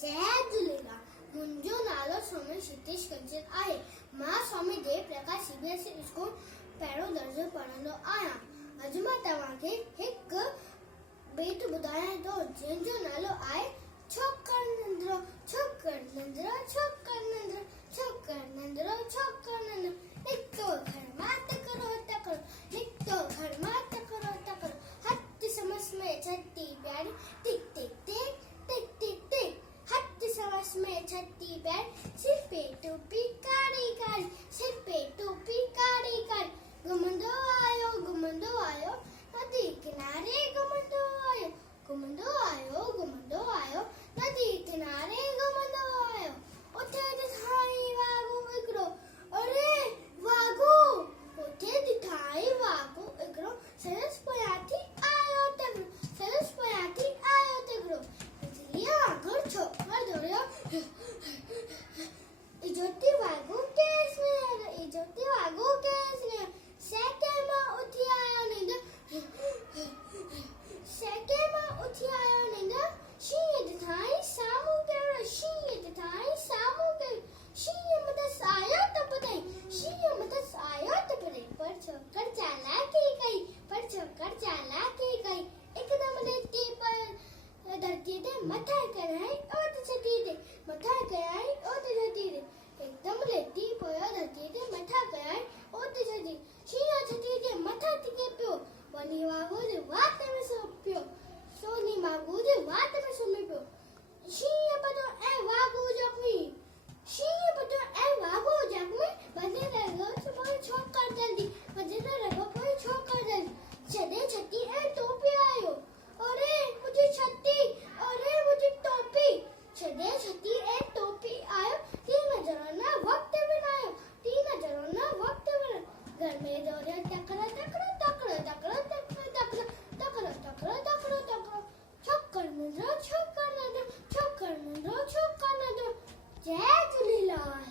जय झूलेलाल। मुंहिंजो नालो स्वामी क्षितिज कंचन आहे। मां स्वामी देव प्रकाश सीबीएसई स्कूल पहिरियों दर्जो पढ़ंदो आहियां। अॼु मां तव्हांखे हिकु बेत ॿुधायां थो जंहिंजो नालो आहे छोकर नंढड़ो छोकर नंढड़ो छोकर नंढड़ो छोकर नंढड़ो छोकर नंढड़ो निकितो घर मां तकिड़ो तकिड़ो निकितो घर मां तकिड़ो तकिड़ो हथ समस में छटी प्यारी टिक टिक टिक टिक टिक टिक हथ समस में छटी प्यारी सिर पे टोपी कारी कारी सिर पे टोपी कारी कारी घुमंदो आयो नदी किनारे घुमंदो आयो नदी किनारे घुमंदो आयो उथे ॾिठाई वाघू हिकिड़ो अरे वाघू उथे ॾिठाई वाघू हिकिड़ो सरस पोयां थी आयो तकिड़ो बिजलीअ वांगुरु छोकर दौड़ियो इजोती वाघू केस में सेके मां उथी आयो नींद शींहं ॾिठाई साम्हूं कहिड़ो शींहं मदस आयो त ॿुधाई पर छोकर चालाकी कई हिकदमि लेटी पियो धरती ते मथा कराई ओत छती ते एकदमि लेटी पियो धरती ते मथा कराई ओत छती शींहं छती ते मथा टिके पियो वञी वाघू जे वात में सुम्ही पियो शींहं पतो ऐं वाघू जख्मी बंदे रहो छोकर जल्दी छॾे छती ऐं टोपी आयो अरे मुंहिंजी टोपी छॾे छती ऐं टोपी आयो तीन नज़र न वक्त बनायो घर में दौड़िया तकिड़ो छोकर नंढड़ो जय झूलेलाल।